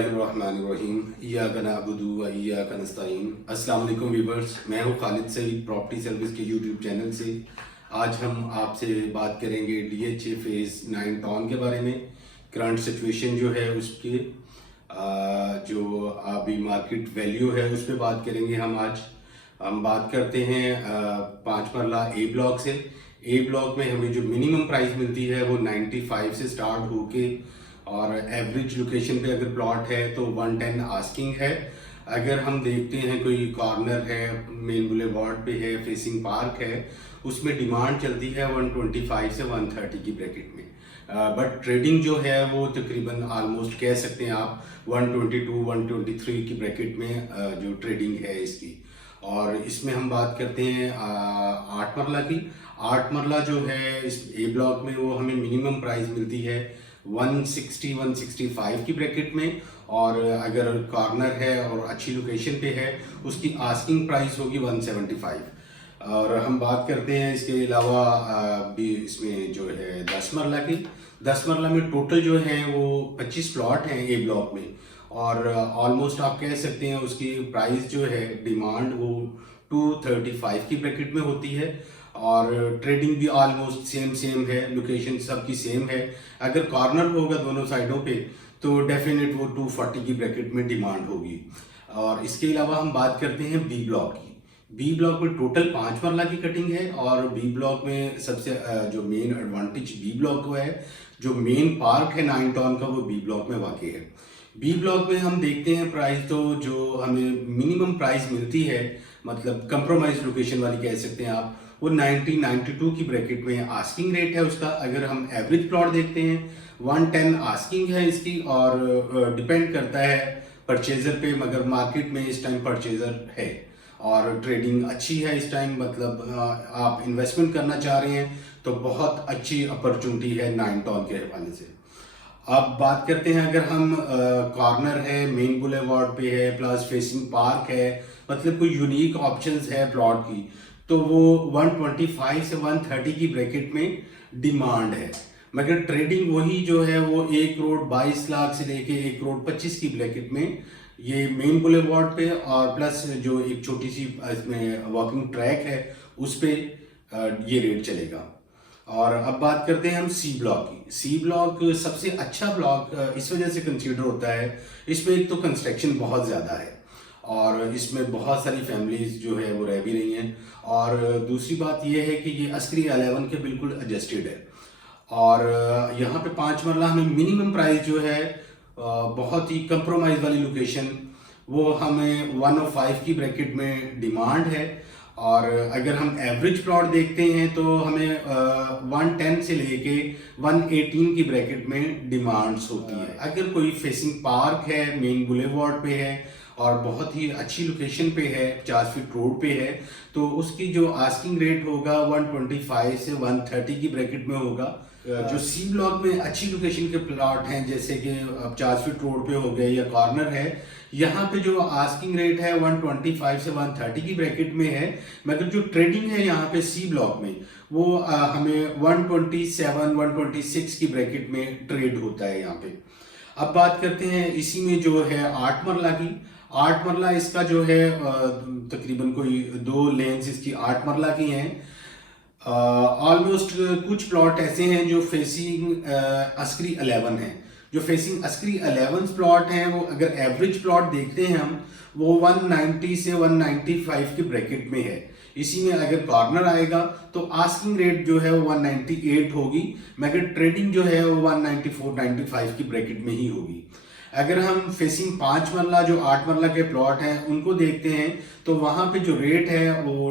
बिस्मिल्लाहिर्रहमानिर्रहीम इय्याका नअबुदु व इय्याका नस्तईन। अस्सलाम वालेकुम व्यूअर्स, मैं हूँ खालिद सईद प्रॉपर्टी सर्विस के यूट्यूब चैनल से। आज हम आपसे बात करेंगे DHA फेज़ 9 टाउन के बारे में। करंट सिचुएशन जो है उसके जो अभी मार्केट वैल्यू है उस पर बात करेंगे हम बात करते हैं 5 मरला ए ब्लॉक से। ए ब्लॉक में हमें जो मिनिमम प्राइस मिलती है वो 95 से स्टार्ट होके और एवरेज लोकेशन पे अगर प्लॉट है तो 110 आस्किंग है। अगर हम देखते हैं कोई कॉर्नर है, मेन बुलेवार्ड पे है, फेसिंग पार्क है, उसमें डिमांड चलती है 125 से 130 की ब्रैकेट में। बट ट्रेडिंग जो है वो तकरीबन आलमोस्ट कह सकते हैं आप 122 123 की ब्रैकेट में जो ट्रेडिंग है इसकी। और इसमें हम बात करते हैं 8 मरला की। 8 मरला जो है इस ए ब्लॉक में वो हमें मिनिमम प्राइस मिलती है 160-165 की ब्रैकेट में, और अगर कॉर्नर है और अच्छी लोकेशन पे है उसकी आस्किंग प्राइस होगी 175। और हम बात करते हैं इसके अलावा भी इसमें जो है 10 मरला की। 10 मरला में टोटल जो है वो 25 प्लॉट हैं ए ब्लॉक में, और ऑलमोस्ट आप कह सकते हैं उसकी प्राइस जो है डिमांड वो 235 की ब्रैकेट में होती है, और ट्रेडिंग भी ऑलमोस्ट सेम है, लोकेशन सबकी सेम है। अगर कॉर्नर होगा दोनों साइडों पे तो डेफिनेट वो 240 की ब्रैकेट में डिमांड होगी। और इसके अलावा हम बात करते हैं बी ब्लॉक की। बी ब्लॉक में टोटल 5 मरला की कटिंग है, और बी ब्लॉक में सबसे जो मेन एडवांटेज बी ब्लॉक को है, जो मेन पार्क है 9 टाउन का वो बी ब्लॉक में वाक़ है। बी ब्लॉक में हम देखते हैं प्राइस तो जो हमें मिनिमम प्राइस मिलती है, मतलब कंप्रोमाइज लोकेशन वाली कह सकते हैं आप, वो 90-92 की ब्रैकेट में आस्किंग रेट है उसका। अगर हम एवरेज प्लॉट देखते हैं 110 आस्किंग है इसकी, और डिपेंड करता है परचेजर पे, मगर मार्केट में इस टाइम परचेजर है और ट्रेडिंग अच्छी है इस टाइम। मतलब आप इन्वेस्टमेंट करना चाह रहे हैं तो बहुत अच्छी अपॉर्चुनिटी है 9 टाउन के हवाले से। अब बात करते हैं, अगर हम कॉर्नर है, मेन बुलेवार्ड पे है, प्लस फेसिंग पार्क है, मतलब कोई यूनिक ऑप्शंस है प्लॉट की, तो वो 125 से 130 की ब्रैकेट में डिमांड है। मगर ट्रेडिंग वही जो है वो 1 करोड़ 22 लाख से लेके 1 करोड़ 25 की ब्रैकेट में, ये मेन बुलेवार्ड पे, और प्लस जो एक छोटी सी इसमें वॉकिंग ट्रैक है उस पे ये रेट चलेगा। और अब बात करते हैं हम सी ब्लॉक की। सी ब्लॉक सबसे अच्छा ब्लॉक इस वजह से कंसीडर होता है, इसमें एक तो कंस्ट्रक्शन बहुत ज़्यादा है और इसमें बहुत सारी फैमिलीज जो है वो रह भी रही हैं, और दूसरी बात यह है कि ये अस्करी 11 के बिल्कुल एडजस्टेड है। और यहाँ पे 5 मरला हमें मिनिमम प्राइस जो है बहुत ही कंप्रोमाइज़ वाली लोकेशन, वो हमें 105 की ब्रैकेट में डिमांड है। और अगर हम एवरेज प्लॉट देखते हैं तो हमें 110 से लेके 118 की ब्रैकेट में डिमांड्स होती है। अगर कोई फेसिंग पार्क है, मेन बुलेवार्ड पे है और बहुत ही अच्छी लोकेशन पे है, 50 फीट रोड पे है, तो उसकी जो आस्किंग रेट होगा 125 से 130 की ब्रैकेट में होगा। जो सी ब्लॉक में अच्छी लोकेशन के प्लॉट हैं, जैसे कि 50 फीट रोड पे हो गए या कॉर्नर है, यहाँ पे जो आस्किंग रेट है 125 से 130 की ब्रैकेट में है, मगर जो ट्रेडिंग है यहाँ पे सी ब्लॉक में वो हमें 127 126 की ब्रैकेट में ट्रेड होता है यहाँ पे। अब बात करते हैं इसी में जो है 8 मरला की। 8 मरला इसका जो है तकरीबन कोई 2 लेन्स इसकी 8 मरला की हैं। ऑलमोस्ट कुछ प्लॉट ऐसे हैं जो फेसिंग अस्करी 11 है। जो फेसिंग अस्करी 11 प्लॉट हैं वो अगर एवरेज प्लॉट देखते हैं हम, वो 190 से 195 की ब्रैकेट में है। इसी में अगर कॉर्नर आएगा तो आस्किंग रेट जो है वो 198 होगी, मगर ट्रेडिंग जो है वो 194-95 की ब्रैकेट में ही होगी। अगर हम फेसिंग 5 मरला जो 8 मरला के प्लॉट हैं उनको देखते हैं तो वहाँ पे जो रेट है वो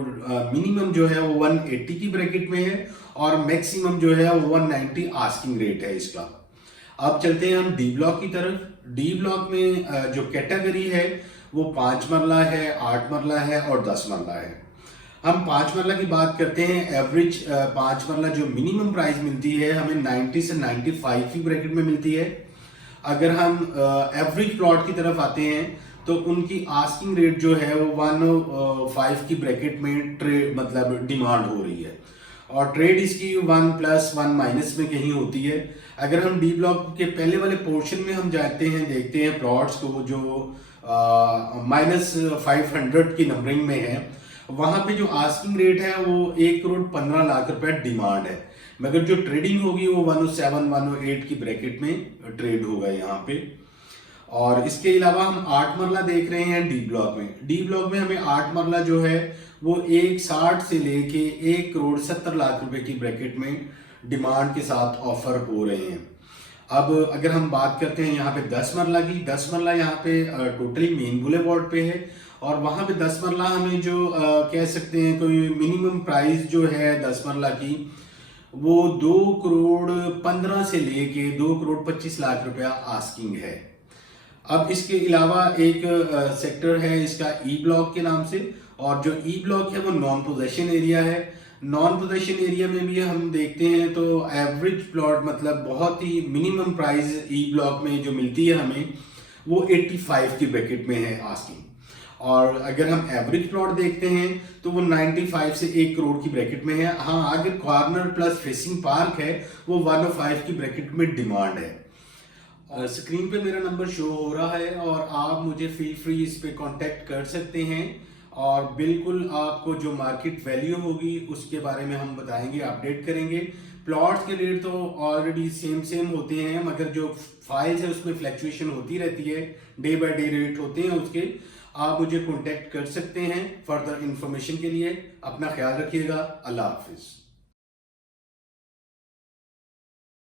मिनिमम जो है वो 180 की ब्रैकेट में है, और मैक्सिमम जो है वो 190 आस्किंग रेट है इसका। अब चलते हैं हम डी ब्लॉक की तरफ। डी ब्लॉक में जो कैटेगरी है वो 5 मरला है, 8 मरला है और 10 मरला है। हम 5 मरला की बात करते हैं। एवरेज 5 मरला जो मिनिमम प्राइस मिलती है हमें 90 से 95 की ब्रैकेट में मिलती है। अगर हम एवरेज प्लॉट की तरफ आते हैं तो उनकी आस्किंग रेट जो है वो 105 की ब्रैकेट में मतलब डिमांड हो रही है। और ट्रेड इसकी 1+, 1- में कहीं होती है। अगर हम डी ब्लॉक के पहले वाले पोर्शन में हम जाते हैं, देखते हैं प्लॉट्स को जो -500 की नंबरिंग में है, वहां पे जो आस्किंग रेट है वो 1,15,00,000 रुपए डिमांड है, मगर जो ट्रेडिंग होगी वो 107, 108 की ब्रैकेट में ट्रेड होगा यहाँ पे। और इसके अलावा हम 8 मरला देख रहे हैं डी ब्लॉक में। डी ब्लॉक में हमें 8 मरला जो है वो 160 से लेके 1,70,00,000 रुपए की ब्रैकेट में डिमांड के साथ ऑफर हो रहे हैं। अब अगर हम बात करते हैं यहाँ पे 10 मरला की, 10 मरला यहाँ पे टोटली मेन बुलेवार्ड पे है, और वहाँ पे 10 मरला हमें जो कह सकते हैं कोई मिनिमम प्राइस जो है 10 मरला की वो 2,15 से लेके 2,25,00,000 रुपया आस्किंग है। अब इसके अलावा एक सेक्टर है इसका ई ब्लॉक के नाम से, और जो ई ब्लॉक है वो नॉन पोजेशन एरिया है। नॉन पोजेशन एरिया में भी हम देखते हैं तो एवरेज प्लॉट मतलब बहुत ही मिनिमम प्राइस ई ब्लॉक में जो मिलती है हमें वो 85 की ब्रैकेट में है आस्किंग। और अगर हम एवरेज प्लॉट देखते हैं तो वो 95 से 1 करोड़ की ब्रैकेट में है। हाँ, अगर कॉर्नर प्लस फेसिंग पार्क है वो 105 की ब्रैकेट में डिमांड है। स्क्रीन पे मेरा नंबर शो हो रहा है और आप मुझे फील फ्री इस पे कांटेक्ट कर सकते हैं, और बिल्कुल आपको जो मार्केट वैल्यू होगी उसके बारे में हम बताएंगे, अपडेट करेंगे। प्लॉट्स के रेट तो ऑलरेडी सेम होते हैं, मगर जो फाइल्स है उसमें फ्लैक्चुएशन होती रहती है, डे बाय डे रेट होते हैं उसके। आप मुझे कांटेक्ट कर सकते हैं फर्दर इंफॉर्मेशन के लिए। अपना ख्याल रखिएगा। अल्लाह हाफिज।